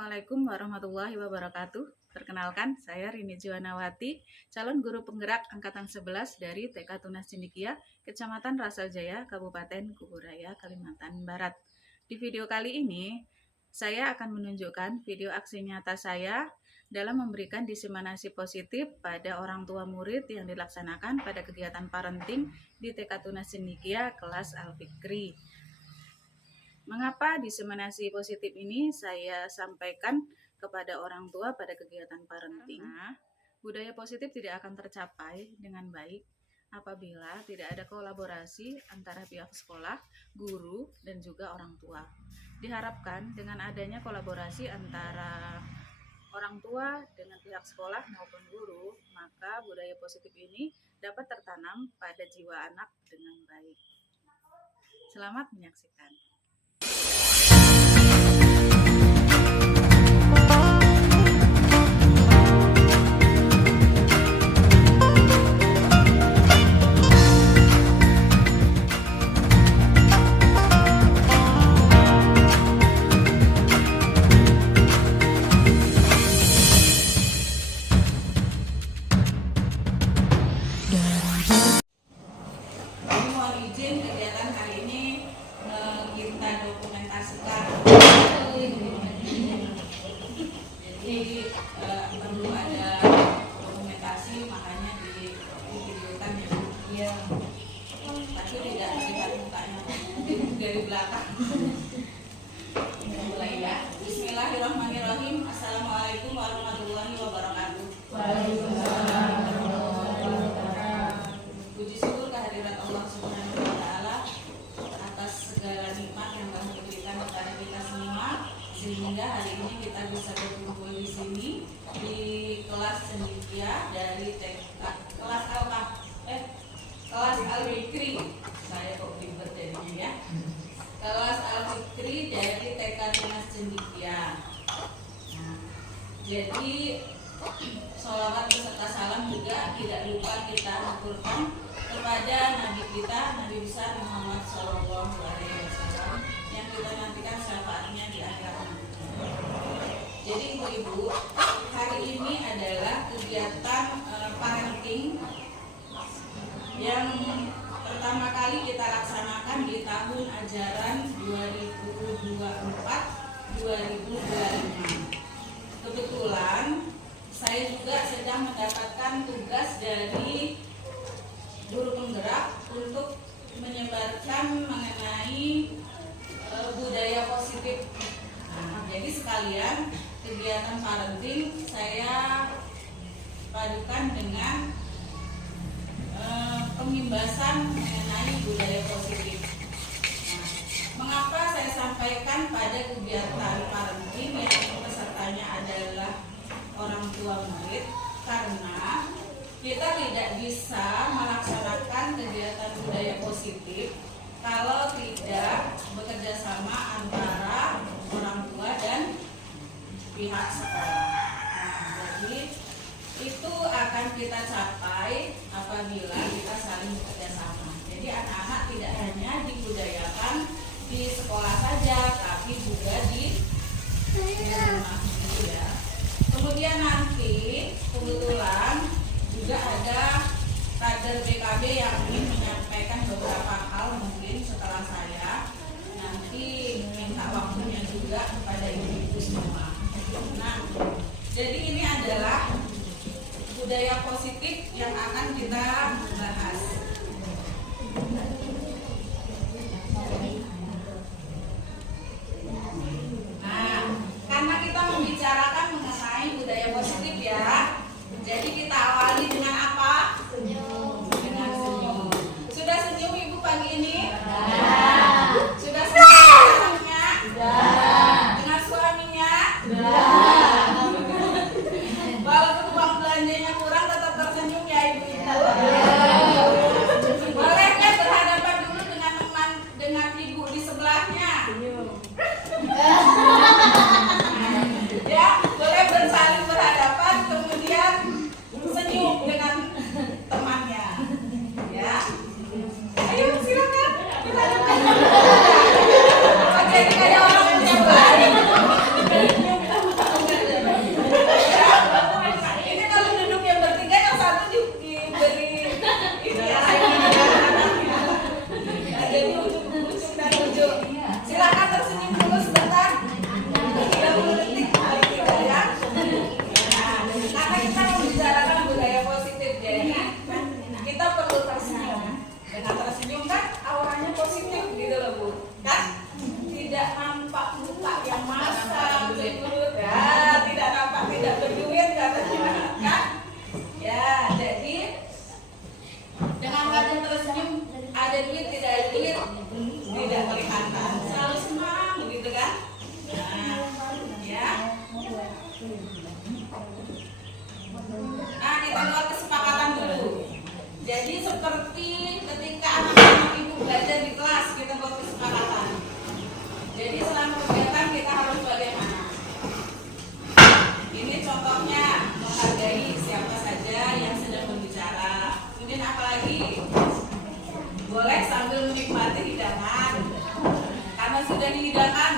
Assalamualaikum warahmatullahi wabarakatuh. Perkenalkan, saya Rini Juwanawati, calon guru penggerak Angkatan 11 dari TK Tunas Cendekia, Kecamatan Rasajaya, Kabupaten Kuburaya, Kalimantan Barat. Di video kali ini, saya akan menunjukkan video aksi nyata saya dalam memberikan diseminasi positif pada orang tua murid yang dilaksanakan pada kegiatan parenting di TK Tunas Cendekia kelas Al-Fikri. Mengapa diseminasi positif ini saya sampaikan kepada orang tua pada kegiatan parenting? Karena budaya positif tidak akan tercapai dengan baik apabila tidak ada kolaborasi antara pihak sekolah, guru, dan juga orang tua. Diharapkan dengan adanya kolaborasi antara orang tua dengan pihak sekolah maupun guru, maka budaya positif ini dapat tertanam pada jiwa anak dengan baik. Selamat menyaksikan. Mohon izin kegiatan kali ini kita dokumentasikan. Jadi perlu ada dokumentasi, makanya divideokan ya. Tapi tidak terlihat mukanya dari belakang. Mulai ya. Bismillahirrahmanirrahim. Assalamualaikum warahmatullahi wabarakatuh. Waalaikumsalam. Puji syukur kehadirat Allah Subhanahu wa taala atas segala nikmat yang telah diberikan kepada kita semua, sehingga hari ini kita bisa berkumpul di sini di kelas Cendekia dari kelas Al-Fikri. Saya kok ribet jadinya ya. Kelas Al-Fikri dari TK Tunas Cendekia. Nah, jadi sholawat beserta salam juga tidak lupa kita aturkan kepada Nabi kita, Nabi besar Muhammad SAW, yang kita nantikan syafaatnya di akhirat nanti. Jadi ibu-ibu, hari ini adalah kegiatan parenting yang pertama kali kita laksanakan di tahun ajaran 2024-2025. Kebetulan saya juga sedang mendapatkan tugas dari guru penggerak untuk menyebarkan mengenai budaya positif. Nah, jadi sekalian kegiatan parenting saya padukan dengan pengimbasan mengenai budaya positif. Nah, mengapa saya sampaikan pada kegiatan parenting yang pesertanya adalah orang tua murid? Karena kita tidak bisa melaksanakan kegiatan budaya positif kalau tidak bekerja sama antara orang tua dan pihak sekolah. Nah, jadi itu akan kita capai apabila kita saling bekerja sama. Jadi anak-anak tidak hanya dibudayakan di sekolah saja, tapi juga di rumah ya. Kemudian nanti kebetulan juga ada kader BKB yang ingin menyampaikan beberapa hal mungkin setelah saya. Nanti minta waktunya juga kepada ibu-ibu semua. Nah, jadi ini adalah budaya positif yang akan kita bahas. Nah, karena kita membicarakan mengenai budaya positif ya, jadi kita awali dengan apa? Senyum. Dengan senyum. Sudah senyum ibu pagi ini? Sudah senyum anaknya? Dengan suaminya? Walaupun uang belanjanya kurang tetap tersenyum ya ibu-ibu. Jadi seperti ketika anak-anak ibu belajar di kelas, kita buat kesepakatan. Jadi selama kegiatan kita harus bagaimana? Ini contohnya, menghargai siapa saja yang sedang berbicara. Kemudian apalagi? Boleh sambil menikmati hidangan, karena sudah dihidangkan,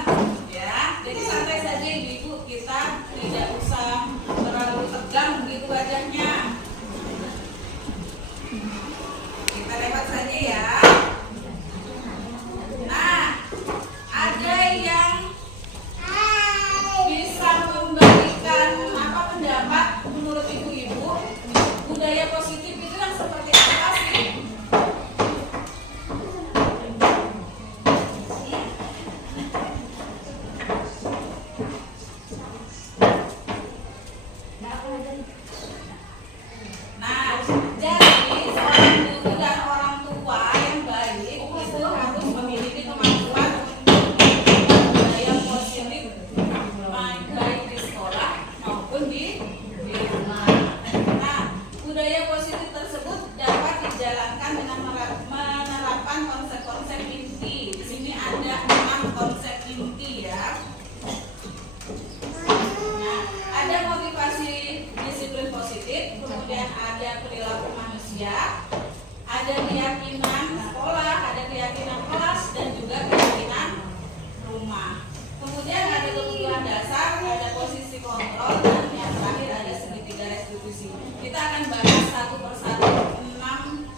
ya. Jadi santai saja ibu-ibu, kita tidak usah terlalu tegang begitu wajahnya. Kita lewat saja ya. Nah, ada yang bisa memberikan apa pendapat menurut ibu-ibu budaya positif itu yang seperti apa sih? Nah, jadi seorang guru dan orang tua yang baik itu harus memiliki kemampuan budaya positif baik di sekolah maupun di rumah. Nah, budaya positif tersebut dapat dijalankan dengan menerapkan konsep-konsep inti. Di sini ada 6 konsep inti ya. Nah, ada motivasi disiplin positif, kemudian ada perilaku manusia, ada keyakinan sekolah, ada keyakinan kelas, dan juga keyakinan rumah. Kemudian ada kebutuhan dasar, ada posisi kontrol, dan yang terakhir ada segitiga restitusi. Kita akan bahas satu persatu 6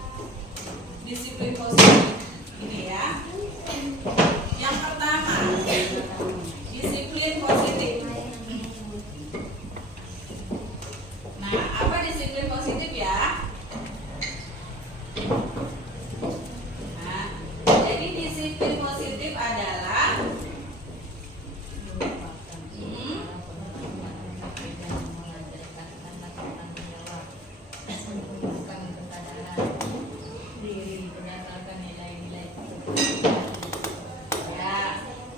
disiplin positif ini ya. Yang pertama, disiplin positif. Nah, apa disiplin positif ya? Nah, jadi disiplin positif adalah ya,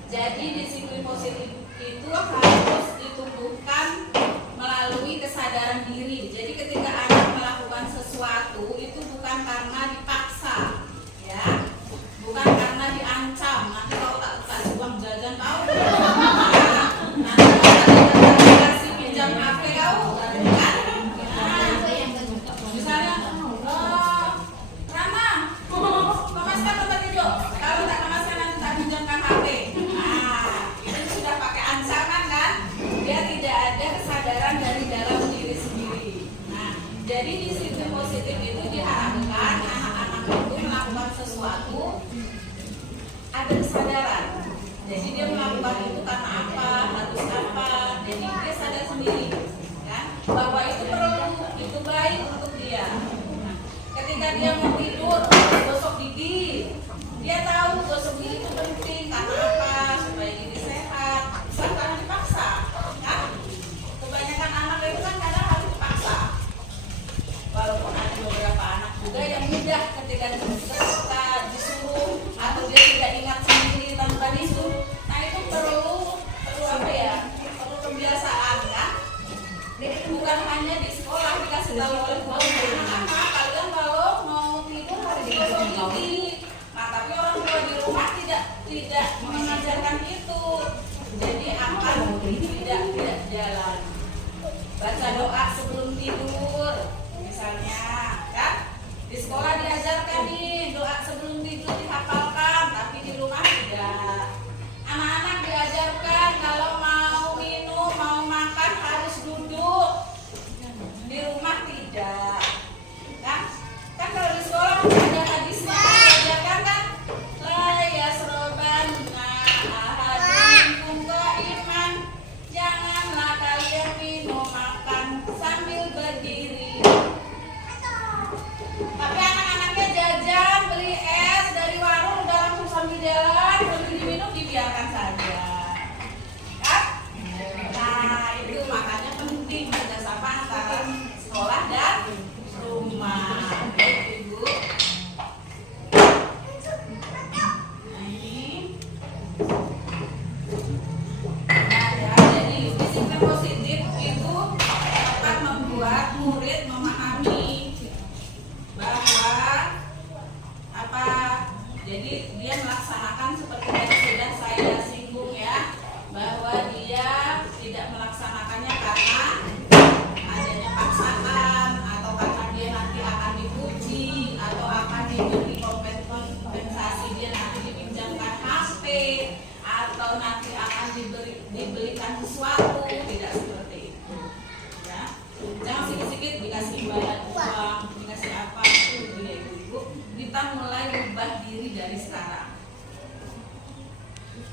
jadi disiplin positif itu harus ditumbuhkan melalui kesadaran diri. Jadi ketika anak melakukan sesuatu itu bukan karena dipaksa, ya, bukan karena diancam. Nanti kalau tak kasih uang jajan tahu, nanti kalau tak kasih pinjam HP kau, kan? Misalnya, Rama, kemaskan tempat tidur. Kalau tak kemaskan nanti tak pinjamkan HP. Nah, itu sudah pakai ancaman kan? Dia tidak ada kesadaran dari dalam diri sendiri. Nah, jadi disiplin positif itu diharapkan anak-anak itu melakukan sesuatu ada kesadaran. Jadi dia melakukan itu karena apa, harus apa. Jadi dia sadar sendiri, kan? Bahwa itu perlu, itu baik untuk dia. Nah, ketika dia mau tidur, gosok gigi, dia tahu gosok gigi itu penting karena apa? Supaya gigi sehat. Bukan karena dipaksa, kan? Kebanyakan anak itu kan kadang harus dipaksa. Walaupun ada beberapa anak juga yang mudah ketika disuruh atau dia tidak ingat sendiri tanpa disuruh. Nah, itu perlu apa ya? Perlu kebiasaan kan? Bukan hanya di sekolah dikasih tahu oleh guru. Karena kalian kalau mau tidur harus gosok gigi. Nah, tapi orang tua di rumah tidak mengajarkan itu. Jadi akan tidak jalan. Baca doa sebelum tidur, misalnya, kan? Di sekolah diajarkan nih doa sebelum tidur dihafalkan, tapi di rumah tidak. Anak-anak diajarkan kalau mau minum, mau makan harus duduk. Di rumah tidak, kan? Kan kalau di sekolah ada hadisnya diajarkan kan? Ya seroban, iman, janganlah kalian minum makan sambil berdiri. diberi kompensasi, dia nanti dipinjamkan HP atau nanti akan dibelikan sesuatu, tidak seperti itu. Ya, jangan sedikit-sedikit dikasih imbalan uang, dikasih apa itu ya ibu. Kita mulai ubah diri dari sekarang.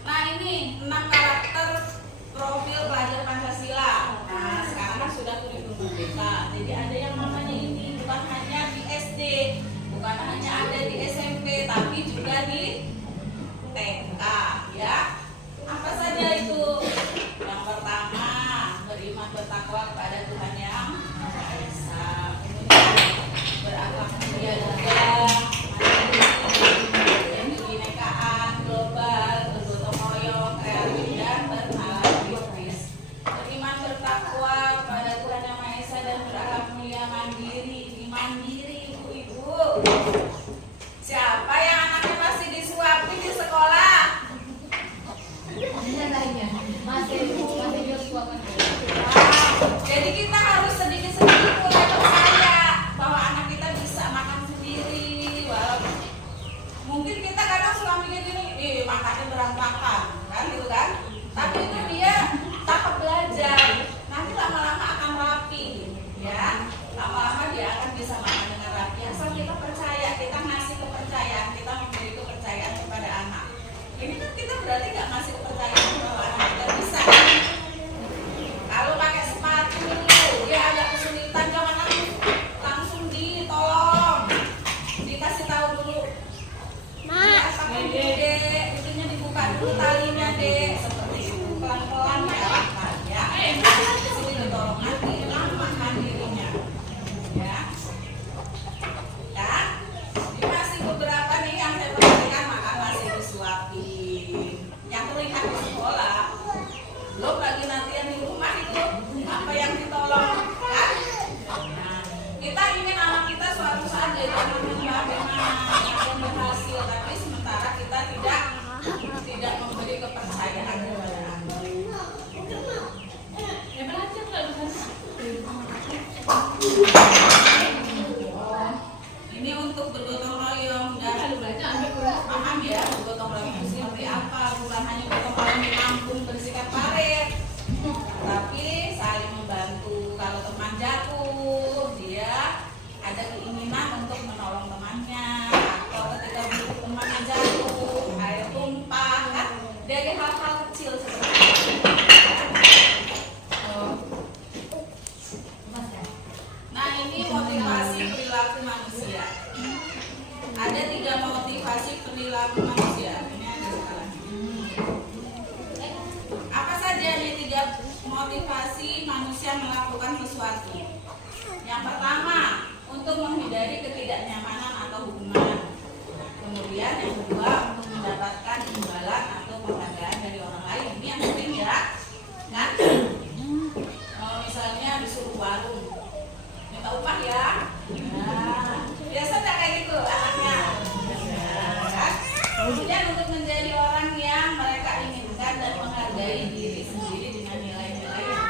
Nah ini 6 karakter profil pelajar Pancasila. Nah sekarang kan sudah kurikulum kita, jadi ada yang namanya ini bukan hanya di SD, bukan hanya ada di SMP, tapi juga di TK ya. Apa saja itu? Yang pertama, beriman bertakwa kepada Tuhan Yang Maha Esa. Kemudian berakhlak mulia dan yang kebinekaan global, bergotong royong, kreatif dan bernalar. Beriman bertakwa kepada Tuhan Yang Maha Esa dan berakhlak mulia, mandiri. Mandiri ibu-ibu. Siapa yang anaknya masih disuapin di sekolah? Jadi kita harus sedikit-sedikit mulai percaya bahwa anak kita bisa makan sendiri. Walaupun mungkin kita kadang suka mikir gini, makannya berantakan, kan gitu kan? Tapi itu dia tahap belajar. Nanti lama-lama akan rapi, ya. Lama-lama dia akan bisa makan dengan rapi. Asal kita percaya, kita ngasih kepercayaan, kita memberi kepercayaan kepada anak. Ini kan kita berarti nggak ngasih kepercayaan bahwa anak kita bisa. Kalau pakai sepatu, dia agak kesulitan, jangan langsung ditolong, dikasih tahu dulu. Dia pakai dek, itunya dibuka dulu talinya dek, seperti itu pelan-pelan ya. Di sini ditolong nanti lama mandirinya, ya. Kan? Ini masih beberapa nih yang saya perhatikan makan masih disuapin. Yang terlihat di sekolah, belum lagi nanti yang di rumah itu apa yang ditolong, kan? Nah, kita ingin anak kita suatu saat jadi anak yang berhasil, tapi sementara kita tidak memberi kepercayaan kepada anak. Ya belajar ini untuk bergotong royong dan paham ya, bergotong royong itu seperti apa, bukan hanya bergotong royong di kampung bersikap parit, tapi saling membantu. Kalau teman jatuh, dia ada keinginan untuk menolong temannya, atau ketika butuh temannya jatuh, air tumpah, kan? Dari hal-hal kecil seperti itu. Nah ini motivasi perilaku manusia. Ada 3 motivasi perilaku manusia. Ini ada skalanya. Apa saja nih 3 motivasi manusia melakukan sesuatu? Yang pertama, untuk menghindari ketidaknyamanan atau hubungan. Kemudian yang kedua, untuk mendapatkan imbalan atau penghargaan dari orang lain. Ini yang penting ya, kan? Misalnya disuruh warung, minta upah ya. Nah, biasa nggak kayak gitu anaknya. Nah, kan? Kemudian untuk menjadi orang yang mereka inginkan dan menghargai diri sendiri dengan nilai-nilai yang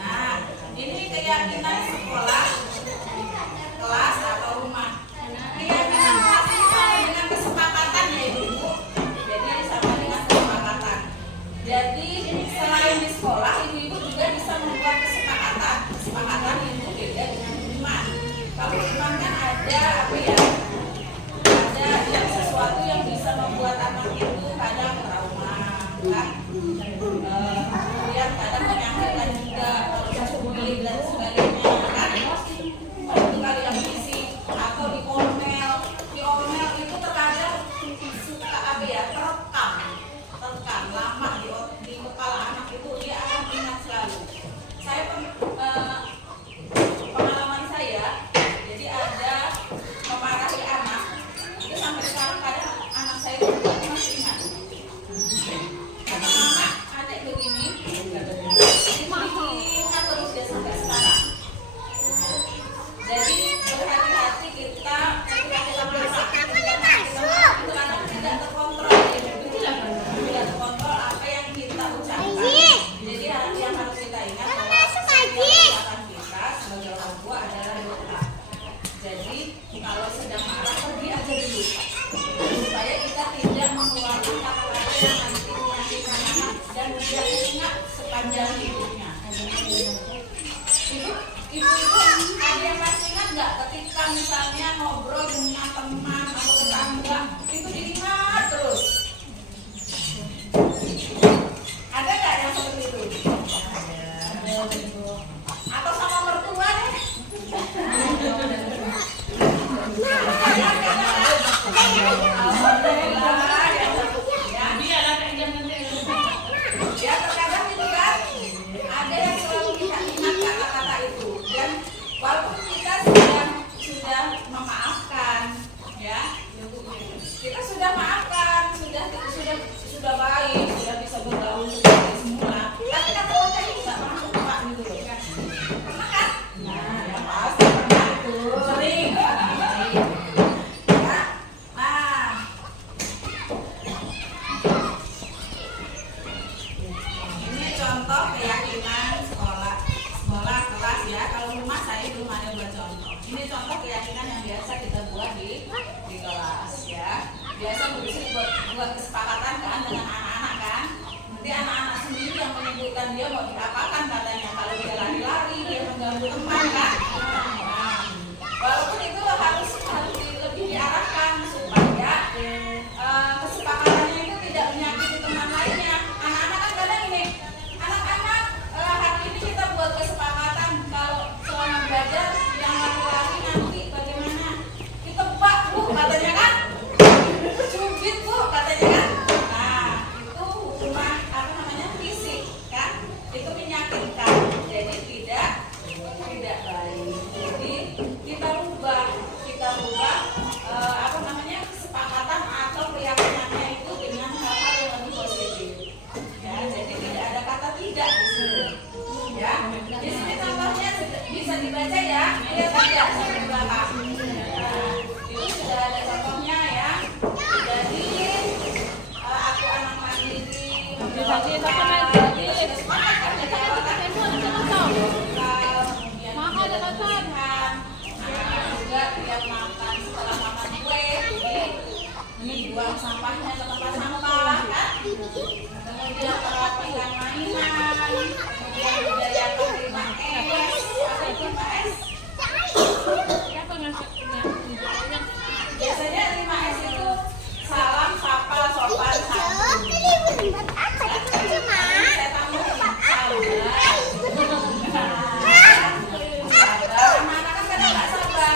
nah, ini keyakinan nggak ketika misalnya ngobrol dengan teman atau tetangga itu diingat terus? Ada nggak yang seperti itu? Atau sama mertua deh? Alhamdulillah ya. Ya terkadang itu kan ada yang selalu kita ingat kata-kata itu, dan walaupun kita sudah memaafkan, ya kita sudah maafkan, sudah baik, sudah bisa bergaul seperti semula, tapi kata-kata itu nggak pernah lupa gitu loh. Pernah kan? Nah ya pasti pernah itu, sering. Contoh keyakinan sekolah kelas ya. Kalau rumah saya belum ada buat contoh. Ini contoh keyakinan yang biasa kita buat di kelas ya. Biasa buat kesepakatan kan dengan anak-anak kan. Nanti anak-anak sendiri yang menyebutkan dia mau diapakan katanya. Kalau dia lari-lari, dia mengganggu teman kan. Nah, walaupun itu harus lebih diarahkan supaya kesepakatannya itu tidak menyakiti teman lainnya. Anak-anak kan kadang ini. Hari ini kita buat kesepakatan kalau selama belajar yang lari-lari nanti bagaimana? Ditebak bu katanya kan? Cubit bu katanya kan? Nah itu hukuman fisik kan? Itu menyakitkan. Jadi tidak baik. Jadi kita rubah kesepakatan atau keyakinannya itu dengan hal-hal yang lebih positif. Ya, jadi tidak ada kata tidak di sini. Ya, di sini contohnya bisa dibaca ya. Lihat aja sampai belakang. Nah, itu sudah ada contohnya ya. Jadi aku anak mandiri. Ini buang sampahnya ke tempat sampah kan? Kemudian merapikan mainan, kemudian budayakan terima es. Apa itu es? Biasanya terima es itu salam, sapa, sopan, santun. Saya tambah sabar. Anak-anak kan kadang nggak sabar.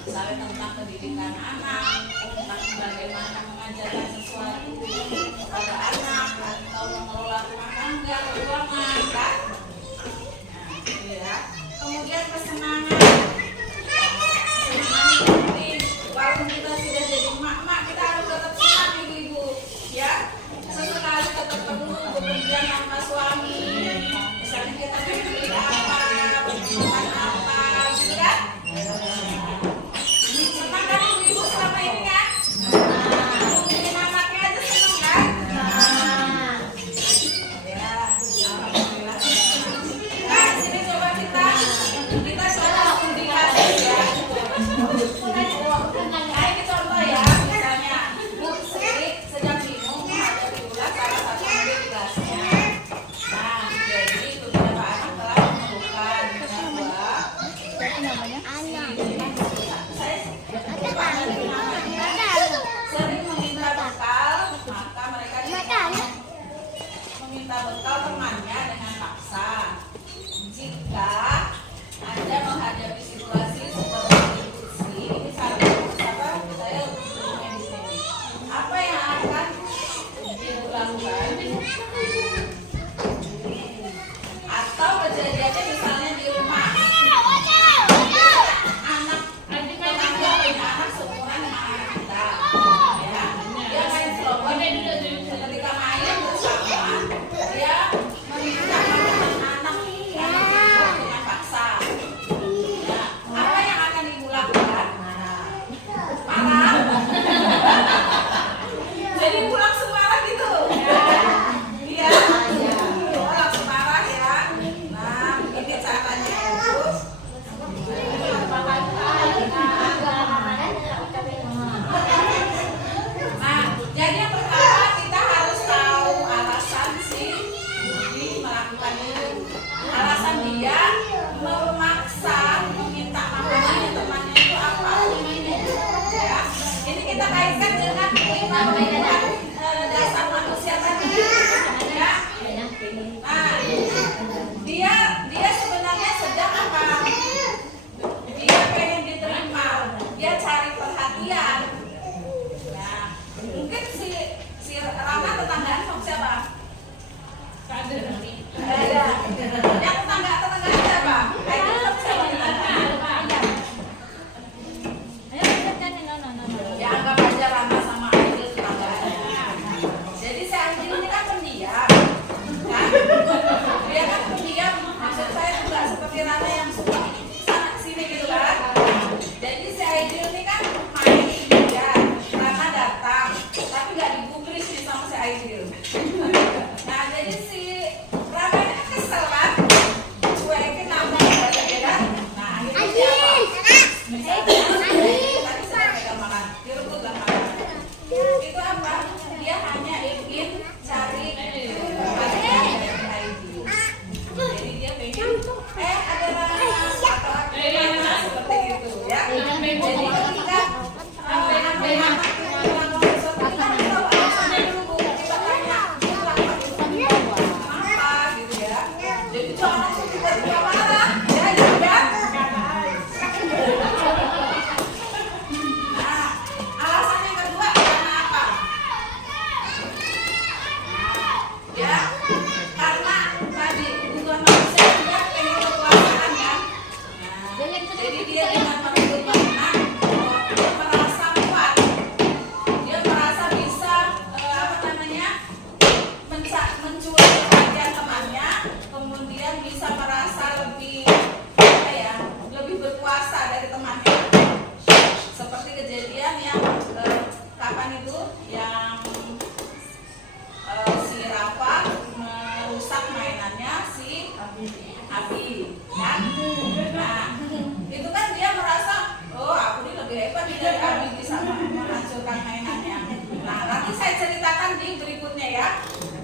Misalnya tentang pendidikan anak, tentang bagaimana mengajar dasar manusia tadi ya. Nah, dia sebenarnya sedang apa? Dia pengen diterima, dia cari perhatian. Nah, mungkin si Rana tetanggaan sama siapa? Ada. Yang tetangga siapa? Ya anggap aja Rana sama Aidil tetanggaannya. Jadi si Aidil ini kan pendiam, kan? Dia kan pendiam. Maksud saya juga seperti Rana yang suka sana sini gitu kan. Jadi si Aidil ini kan main ya. Rana datang, tapi nggak digubris nih sama si Aidil. Nah jadi si Rana ini kan kesel kan, cuekin nambah beda-beda. Nah akhirnya siapa? Tadi saya pegang makan, direbut lah makan. Itu apa? Dia hanya ingin cari perhatian dari Aidil. Jadi dia pengen, ada Rana atau Rana seperti itu ya. Jadi ketika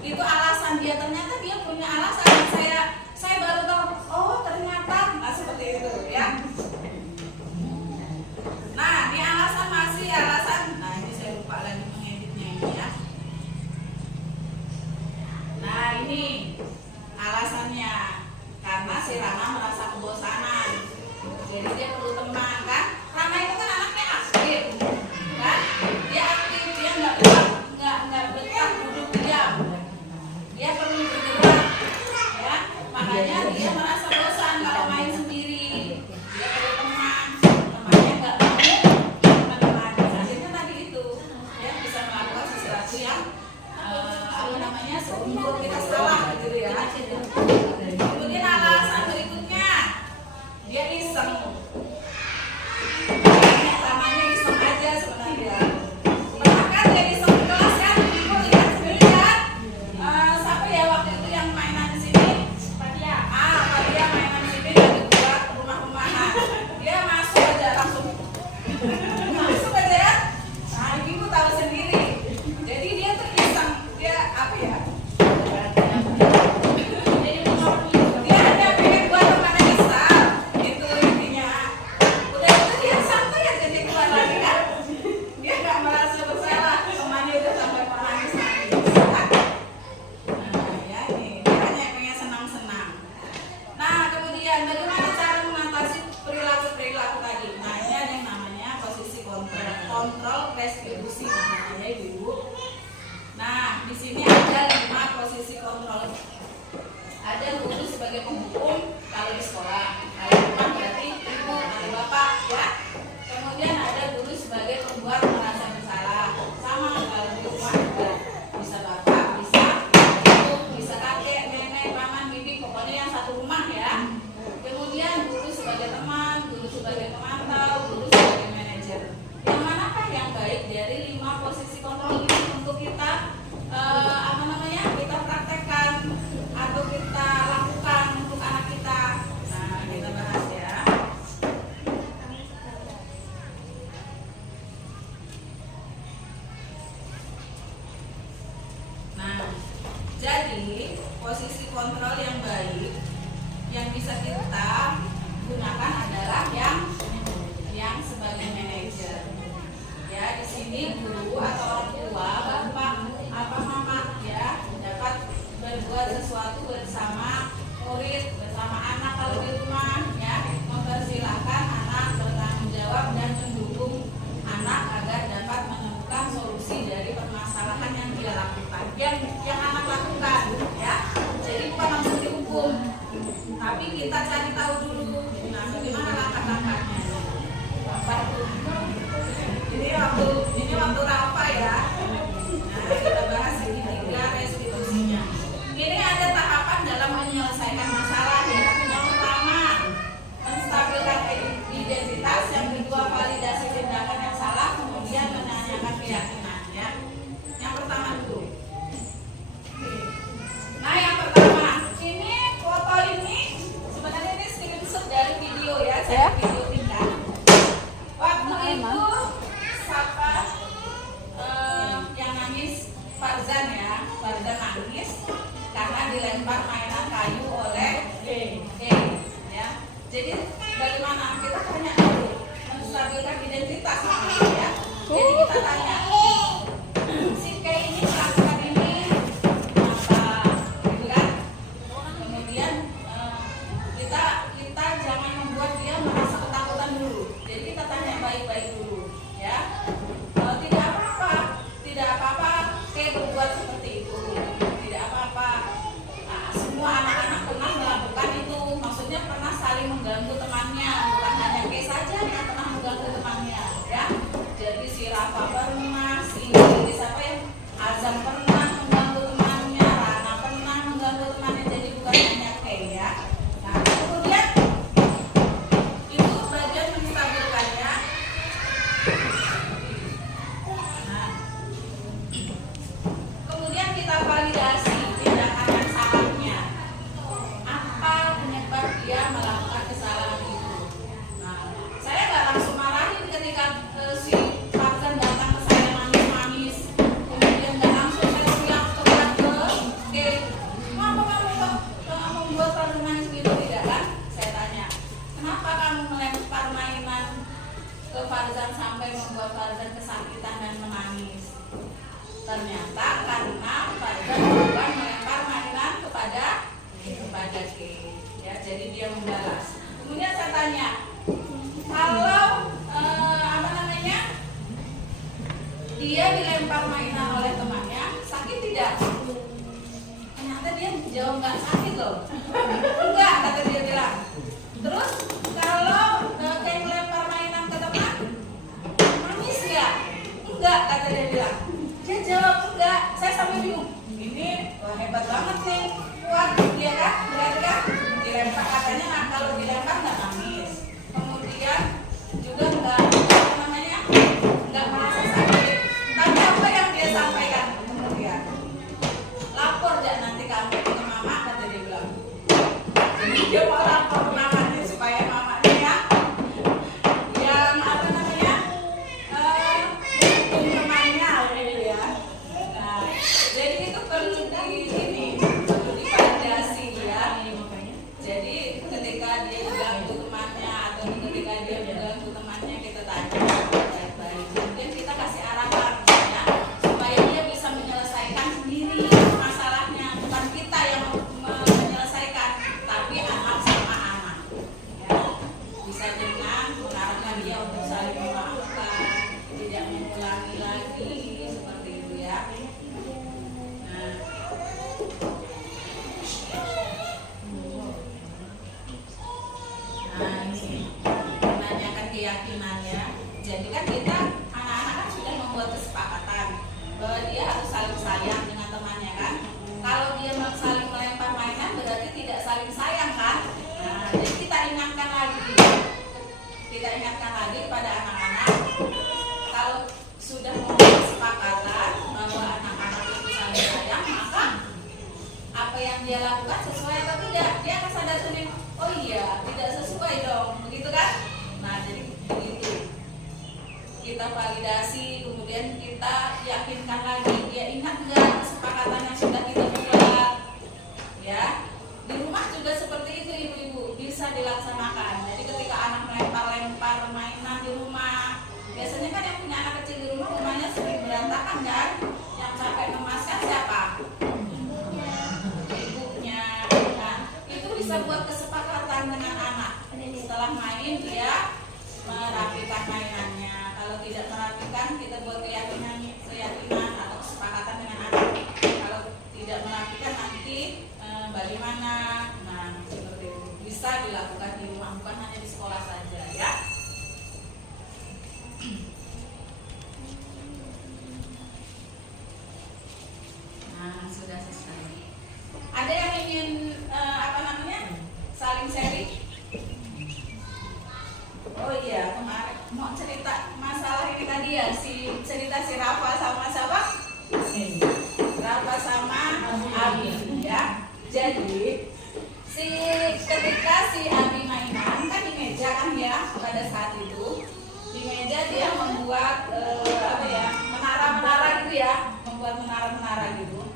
itu alasan dia, ternyata dia punya alasan yang saya baru tahu, oh ternyata nggak seperti itu ya. Nah ini alasan masih alasan, nah ini saya lupa lagi mengeditnya ini ya. Nah ini alasannya karena si Rana merasa kebosanan, jadi dia perlu teman kan. Rana itu kan anaknya aktif kan, dia aktif, dia nggak betah duduk diam. Dia perlu bergerak, ya. Makanya dia merasa bosan kalau main sendiri. Dia perlu teman, temannya nggak mau teman. Akhirnya tadi itu, dia bisa melakukan sesuatu yang sebelum kita salah gitu ya. Kemudian alasan berikutnya, dia iseng. Namanya iseng aja sebenarnya. Bahkan dia iseng di kelas kan, ibu lihat sendiri kan. Siapa ya waktu itu yang mainan di sini? Fadia. Fadia mainan di sini dari buat rumah-rumahan. Dia masuk aja langsung. Masuk aja ya. Nah, ibu tahu sendiri. Jadi dia tuh iseng, dia apa ya? Dia ada pengen buat temannya nyesal. Itu intinya. Udah itu dia santai aja dia keluar lagi kan. Dia nggak merasa bersalah. Temannya udah sampai nangis-nangis. Ya ini, dia hanya pengen senang-senang. Nah, kemudian bagaimana cara mengatasi perilaku-perilaku tadi? Nah, ini ada yang namanya posisi kontrol restribusi namanya Ibu. Nah, di sini ada 5 posisi kontrol. Ada guru sebagai penghukum kalau di sekolah. Kalau bukan berarti ibu atau bapak ya. Kemudian ada guru sebagai pembuat merasa bersalah. Sama kalau di rumah juga bisa bapak, bisa ibu, bisa kakek, nenek, paman, bibi, pokoknya yang satu rumah ya. Kemudian guru sebagai teman, guru sebagai pemantau, guru sebagai manajer. Yang manakah yang baik dari 5 posisi kontrol ini untuk kita kita praktekkan atau kita lakukan untuk Nah, kita bahas ini juga restitusinya. Ini ada tahapan dalam menyelesaikan masalah ya. Yang pertama, menstabilkan identitas. Yang kedua, validasi tindakan yang salah. Kemudian menanyakan keyakinannya. Yang pertama dulu. Nah, yang pertama, ini foto ini sebenarnya ini screenshot dari video ya. Saya video tingkat. Waktu itu siapa yang nangis? Farzan ya. Farzan nangis karena dilempar mainan kayu oleh ya. Jadi bagaimana kita tanya dulu menstabilkan identitas ya. Jadi kita tanya si K ini melakukan ini apa gitu kan. Kemudian kita jangan membuat dia merasa ketakutan dulu. Jadi kita tanya baik-baik dulu ya. Tidak apa-apa kayak berbuat seperti itu. Tidak apa-apa. Nah, semua anak-anak pernah melakukan itu. Maksudnya pernah saling mengganggu temannya. Bukan hanya kayak saja yang pernah mengganggu temannya ya. Jadi si Rafa pernah, si siapa yang Azam pernah mengganggu temannya, Rana pernah mengganggu temannya. Jadi bukan hanya kayak ya. Nah, kemudian itu bagian menstabilkannya. Nah, kemudian kita validasi tindakan yang salahnya. Apa penyebab dia melakukan kesalahan itu? Nah, saya nggak langsung marahin ketika si Farzan datang ke saya nangis-nangis. Kemudian nggak langsung saya bilang tepat ke kenapa kamu membuat Farzan nangis gitu? Tidak kan? Saya tanya, kenapa kamu melempar mainan ke Farzan sampai membuat Farzan kesakitan dan menangis? Ternyata karena Farzan bukan melempar mainan kepada K ya, jadi dia membalas. Kemudian saya tanya, kalau dia dilempar mainan oleh temannya, sakit tidak? Ternyata dia jawab nggak sakit loh. Enggak, kata dia bilang. Terus kalau kayak melempar mainan ke teman, nangis nggak? Enggak, kata dia bilang. Dia jawab enggak. Saya sampai bingung. Ini hebat banget nih, kuat dia kan, berarti kan dilempar katanya. Nah, kalau dilempar nggak nangis. Kemudian juga nggak merasa sakit. Tapi apa yang dia sampaikan kemudian? Lapor aja nanti kamu ke mama, kata dia bilang. Jadi dia mau lapor ke mamanya supaya mamanya yang hukum temannya gitu ya. Nah, jadi itu perlu divalidasi ya. Jadi ketika dia mengganggu temannya atau ketika dia mengganggu temannya, kita tanya baik-baik. Kemudian kita kasih arahan ya, supaya dia bisa menyelesaikan sendiri masalahnya. Bukan kita yang menyelesaikan, tapi anak sama anak ya. Bisa dengan mengarahkan dia untuk saling memaafkan, tidak mengulangi lagi seperti itu ya. Nah, ini menanyakan keyakinannya. Jadi kan kita anak-anak kan sudah membuat kesepakatan bahwa dia harus saling sayang dengan temannya kan. Kalau dia saling melempar mainan berarti tidak saling sayang kan. Nah, jadi kita ingatkan lagi kepada anak-anak, kalau sudah membuat kesepakatan bahwa anak-anak itu saling sayang, maka apa yang dia lakukan sesuai atau tidak, dia akan sadar sendiri. Oh iya, tidak sesuai dong, begitu kan? Nah, jadi begitu. Kita validasi, kemudian kita yakinkan lagi. Dia ingat nggak kesepakatan yang sudah kita buat? Ya, di rumah juga seperti itu ibu-ibu, bisa dilaksanakan. Jadi ketika anak melempar mainan di rumah, biasanya kan yang punya anak kecil di rumah, rumahnya sering berantakan kan? Yang sampai memaskan siapa? Ibunya. Nah, itu bisa buat kesepakatan dengan anak. Setelah main dia merapikan mainannya. Kalau tidak merapikan, kita buat keyakinan atau kesepakatan dengan anak. Kalau tidak merapikan nanti bagaimana? Nah, seperti itu bisa dilakukan di rumah, bukan hanya di sekolah saja ya. cerita si Rafa sama siapa? Rafa sama Abi ya. Jadi ketika si Abi mainan kan di meja kan ya, pada saat itu di meja dia membuat menara-menara gitu ya, membuat menara-menara gitu.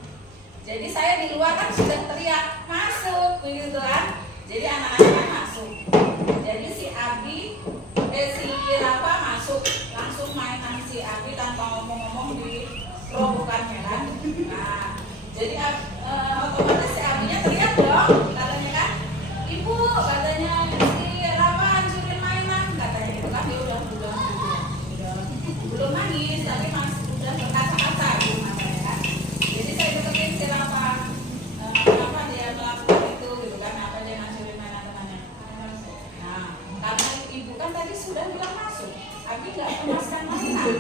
Jadi saya di luar kan sudah teriak masuk begitu kan. Jadi anak-anak masuk. Jadi si Rafa masuk, langsung mainan si Abi tanpa ngomong-ngomong di robokannya kan. Nah, jadi otomatis si Abinya teriak dong, katanya kan, ibu, katanya si Rafa hancurin mainan, katanya gitu kan. Dia udah belum nangis, tapi udah berkata-kata gitu katanya kan. Jadi saya deketin si Rafa, kenapa dia melakukan itu gitu kan, apa dia hancurin mainan temannya. Nah, karena ibu kan tadi sudah bilang masuk, Abi nggak kemaskan mainan.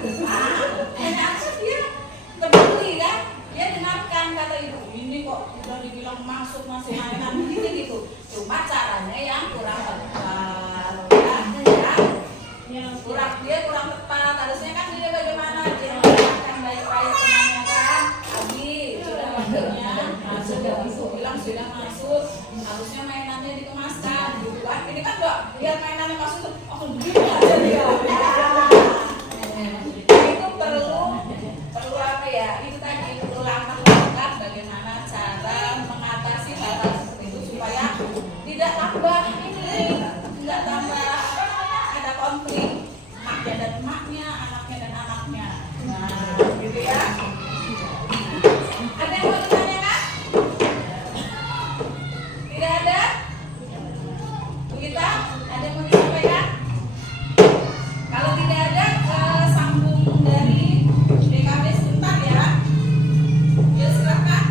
Hanya aja dia peduli kan, dia dengarkan kata ibu, ini kok udah dibilang masuk masih mainan gitu. Cuma caranya yang kurang tepat, dia kurang tepat. Harusnya kan dia bagaimana dia mengatakan baik-baik temannya kan, Abi sudah waktunya masuk, ibu bilang sudah masuk, harusnya mainannya dikemaskan gitu kan. Ini kan enggak, biar mainannya masuk aku begini aja dia. Itu perlu apa ya, itu tadi perlu langkah-langkah bagaimana cara mengatasi hal-hal seperti itu supaya tidak tambah tidak tambah ada konflik emaknya dan emaknya, anaknya dan anaknya. Nah, gitu ya. Ada yang mau ditanyakan? Tidak ada? Kita ada yang mau disampaikan? Kalau tidak ada, sambung dari DKB sebentar ya. Ya silakan.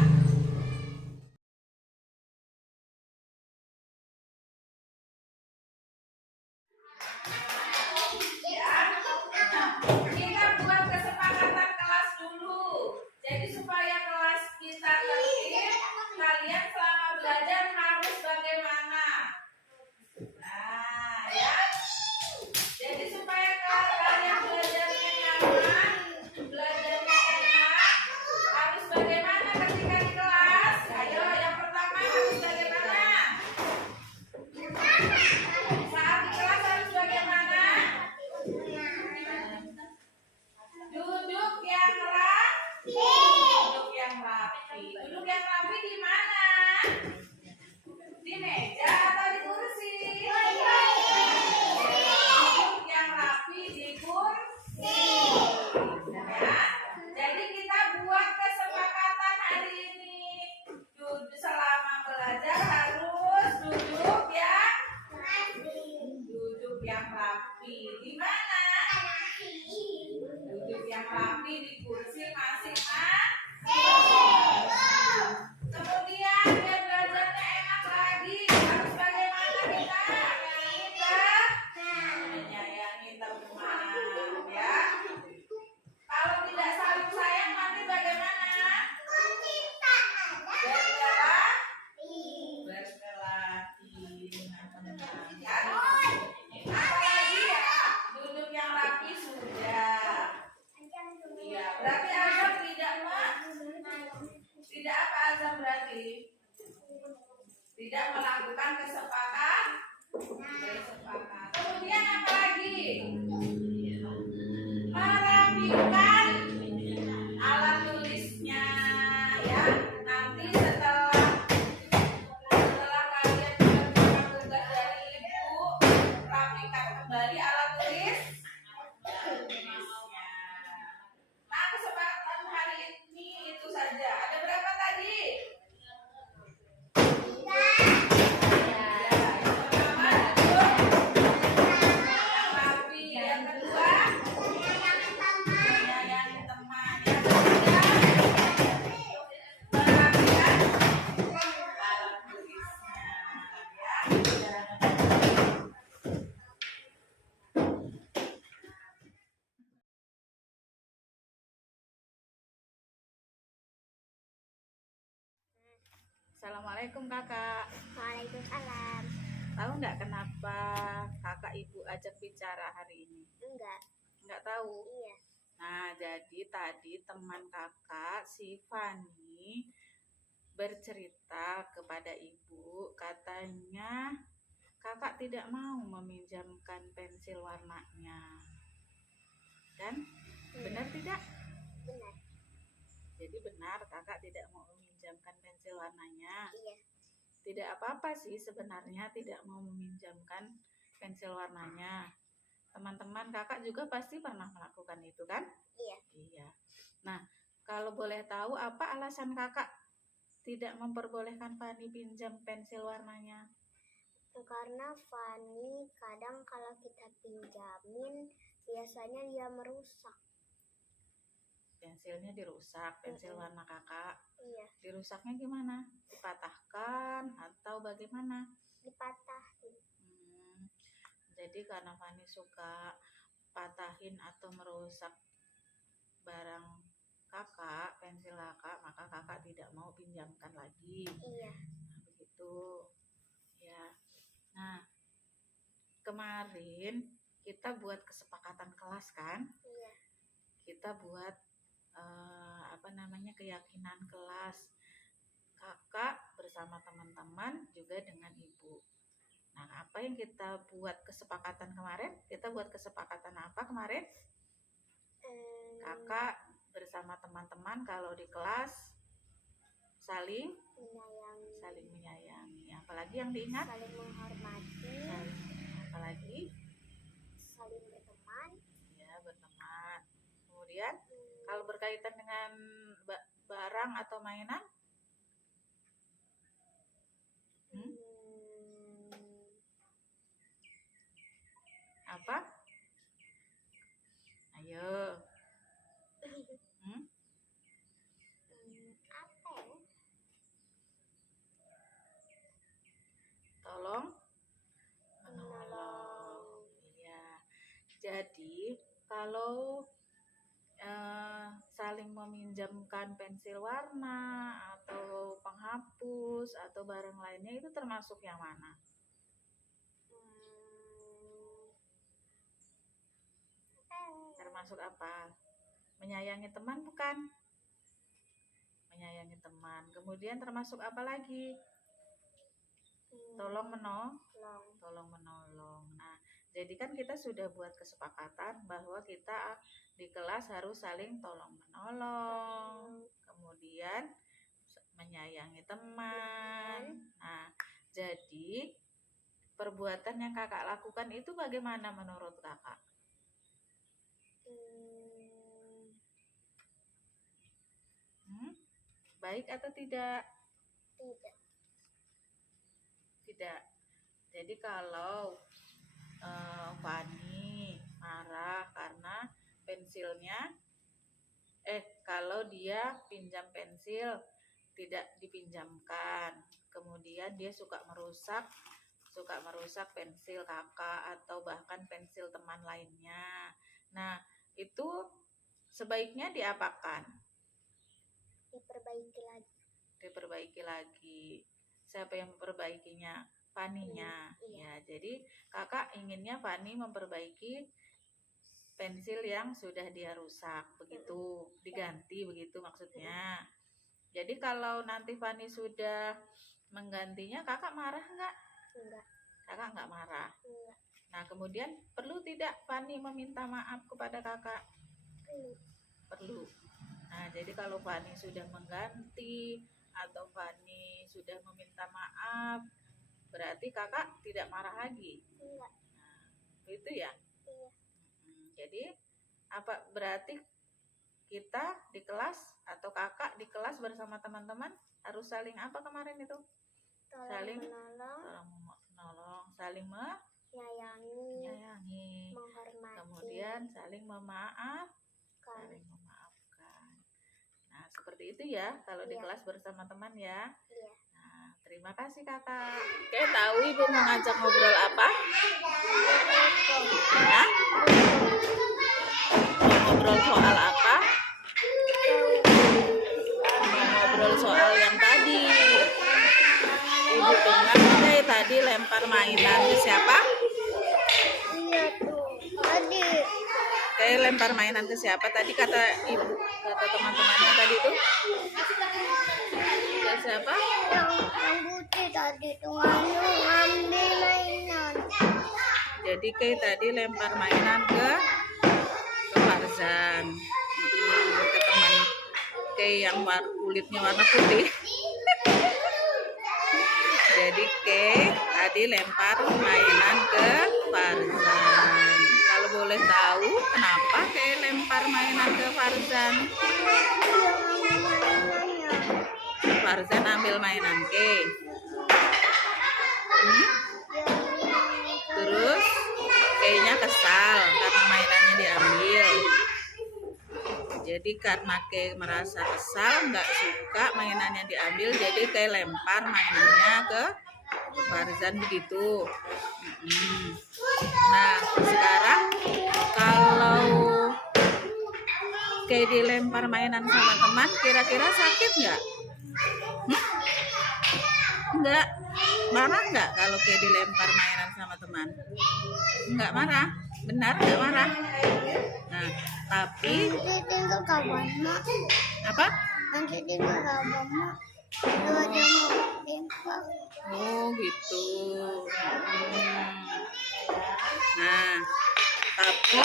Kita buat kesepakatan kelas dulu. Jadi supaya kelas kita tertib, kalian selama belajar harus bagaimana? Nah, ya. Jadi supaya kalian belajarnya nyaman, belajarnya enak, harus bagaimana ketika di kelas? Ayo, yang pertama harus bagaimana? Saat di kelas harus bagaimana? Duduk yang rapi. Duduk yang rapi. Duduk yang rapi di mana? Di meja atau di kursi? Duduk yang rapi di kursi. Ya. Jadi kita buat kesepakatan hari ini. Duduk selama belajar harus duduk yang rapi. Di mana? Duduk yang rapi di kursi masing-masing. Kemudian biar belajarnya enak lagi, harus bagaimana kita? Menyayangi teman, ya. Kalau tidak saling sayang nanti bagaimana? Berkelahi dengan teman. Ya. Apalagi ya, duduk yang rapi sudah. Iya, berarti azam tidak apa azam berarti? Tidak melakukan kesepakatan. Kemudian apa lagi? Merapikan alat tulisnya, ya. Nanti setelah kalian mengerjakan tugas dari ibu, rapikan kembali alat tulis. Nah, kesepakatan hari ini itu saja. Ada berapa tadi? Assalamualaikum kakak. Waalaikumsalam. Tahu nggak kenapa kakak ibu ajak bicara hari ini? Enggak. Nggak tahu. Iya. Nah, jadi Jadi tadi teman kakak si Fani bercerita kepada ibu, katanya kakak tidak mau meminjamkan pensil warnanya. Dan benar tidak? Benar. Jadi benar kakak tidak mau meminjamkan pensil warnanya. Iya. Tidak apa-apa sih sebenarnya tidak mau meminjamkan pensil warnanya. Teman-teman kakak juga pasti pernah melakukan itu kan? Iya. Iya. Nah, kalau boleh tahu apa alasan kakak tidak memperbolehkan Fani pinjam pensil warnanya? Karena Fani kadang kalau kita pinjamin biasanya dia merusak. Pensilnya dirusak, pensil warna kakak. Iya. Dirusaknya gimana? Dipatahkan atau bagaimana? Dipatahin. Jadi karena Fani suka patahin atau merusak barang kakak, pensil kakak, maka kakak tidak mau pinjamkan lagi. Iya. Nah, begitu. Ya. Nah, kemarin kita buat kesepakatan kelas kan? Iya. Kita buat keyakinan kelas. Kakak bersama teman-teman juga dengan ibu. Nah, apa yang kita buat kesepakatan kemarin? Kita buat kesepakatan apa kemarin? Kakak bersama teman-teman kalau di kelas saling menyayangi. Apalagi yang diingat? Saling menghormati. Apalagi? Saling berteman. Ya, berteman. Kemudian kalau berkaitan dengan barang atau mainan? Apa? Ayo. Apa ya? Tolong menolong. Iya. Jadi kalau saling meminjamkan pensil warna atau penghapus atau barang lainnya itu termasuk yang mana? Termasuk apa? Menyayangi teman bukan? Menyayangi teman. Kemudian termasuk apa lagi? Tolong menolong. Nah, jadi kan kita sudah buat kesepakatan bahwa kita di kelas harus saling tolong menolong. Kemudian menyayangi teman. Nah, jadi perbuatan yang kakak lakukan itu bagaimana menurut kakak? Baik atau tidak? Tidak. Jadi kalau Fani marah karena pensilnya kalau dia pinjam pensil tidak dipinjamkan, kemudian dia suka merusak pensil kakak atau bahkan pensil teman lainnya. Nah, itu sebaiknya diapakan? Diperbaiki lagi. Siapa yang memperbaikinya? Faninya. Ya, jadi kakak inginnya Fani memperbaiki pensil yang sudah dia rusak, begitu, diganti begitu maksudnya. Jadi kalau nanti Fani sudah menggantinya, kakak marah enggak? Enggak. Kakak enggak marah? Enggak. Nah, kemudian perlu tidak Fani meminta maaf kepada kakak? Perlu. Nah, jadi kalau Fani sudah mengganti atau Fani sudah meminta maaf, berarti kakak tidak marah lagi? Enggak. Nah, itu ya? Iya. Jadi apa berarti kita di kelas atau kakak di kelas bersama teman-teman harus saling apa kemarin itu? Saling menolong, saling menyayangi, menghormati, kemudian saling memaafkan. Nah, seperti itu ya kalau di kelas bersama teman ya. Iya. Nah, terima kasih kakak. Oke, tahu ibu mau ngajak ngobrol apa? Hah? Ngobrol soal apa? Ngobrol soal yang tadi. Ibu dengar kayak tadi lempar mainan ke siapa? Iya tuh. Tadi. Kayak lempar mainan ke siapa tadi, kata ibu, kata teman-temannya tadi tuh? Ke siapa? Yang putih tadi tuh ngambil mainan. Jadi Kay tadi lempar mainan ke Farzan, ke teman Kay yang kulitnya warna putih. Jadi Kay tadi lempar mainan ke Farzan. Kalau boleh tahu kenapa Kay lempar mainan ke Farzan? Farzan ambil mainan Kay. Terus Kayaknya kesal karena mainannya diambil. Jadi karena Kay merasa kesal, nggak suka mainannya diambil, jadi Kay lempar mainannya ke Farzan begitu. Nah, sekarang kalau Kay dilempar mainan sama teman, kira-kira sakit nggak? Enggak. Marah nggak kalau Kay dilempar mainan sama teman? Enggak marah. Benar nggak marah? Nah, tapi tinggal kawan mak. apa? Nanti tinggal kawan mak. Dua jam tinggal. Oh gitu. Nah, tapi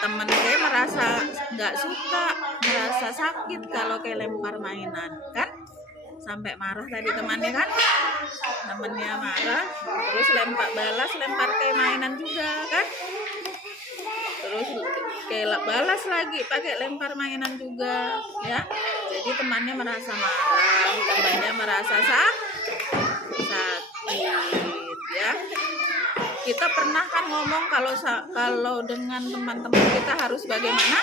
temen Kay merasa nggak suka, merasa sakit kalau Kay lempar mainan, kan? Sampai marah tadi temannya kan? Temennya marah, terus lempar Kay mainan juga kan? Terus Kay balas lagi pakai lempar mainan juga, ya. Jadi temannya merasa marah, temannya merasa sakit, ya. Kita pernah kan ngomong kalau dengan teman-teman kita harus bagaimana?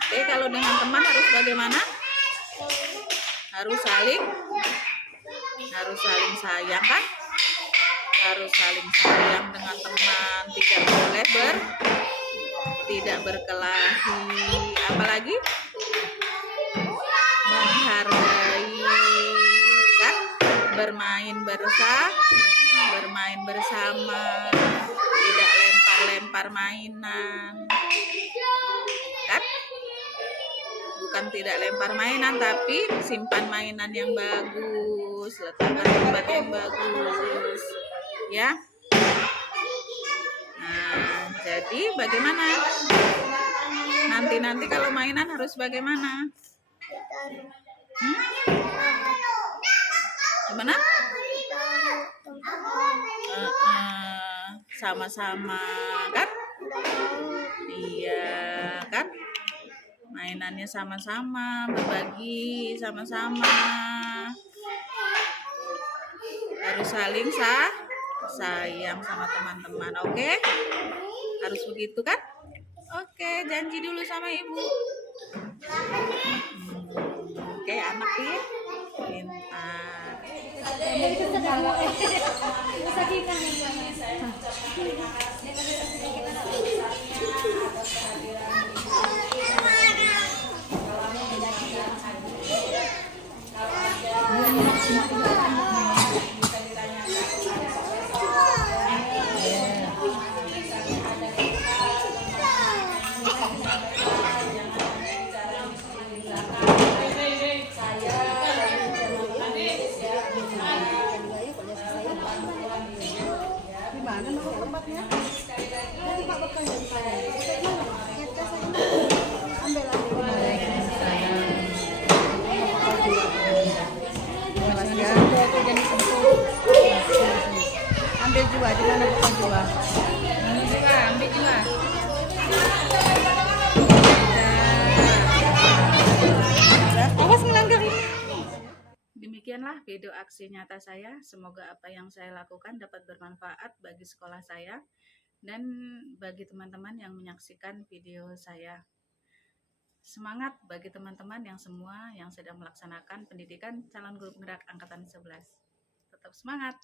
Oke, kalau dengan teman harus bagaimana? Harus saling sayang kan? Harus saling sayang dengan teman, tidak berkelahi, apalagi menghargai kan? Bermain bersama, tidak lempar mainan kan? Bukan tidak lempar mainan, tapi simpan mainan yang bagus, letakkan tempat yang bagus, ya. Nah, jadi bagaimana? Nanti kalau mainan harus bagaimana? Gimana? Sama-sama kan? Iya kan? Mainannya sama-sama, berbagi sama-sama, harus saling sayang sama teman-teman. Oke? Harus begitu kan? Oke, janji dulu sama ibu. Oke, anak pintar. Ambil juga, di mana bukan juga? Ambil juga. Awas melanggar. Demikianlah video aksi nyata saya. Semoga apa yang saya lakukan dapat bermanfaat bagi sekolah saya dan bagi teman-teman yang menyaksikan video saya. Semangat bagi teman-teman yang semua yang sedang melaksanakan pendidikan calon guru penggerak angkatan 11. Tetap semangat.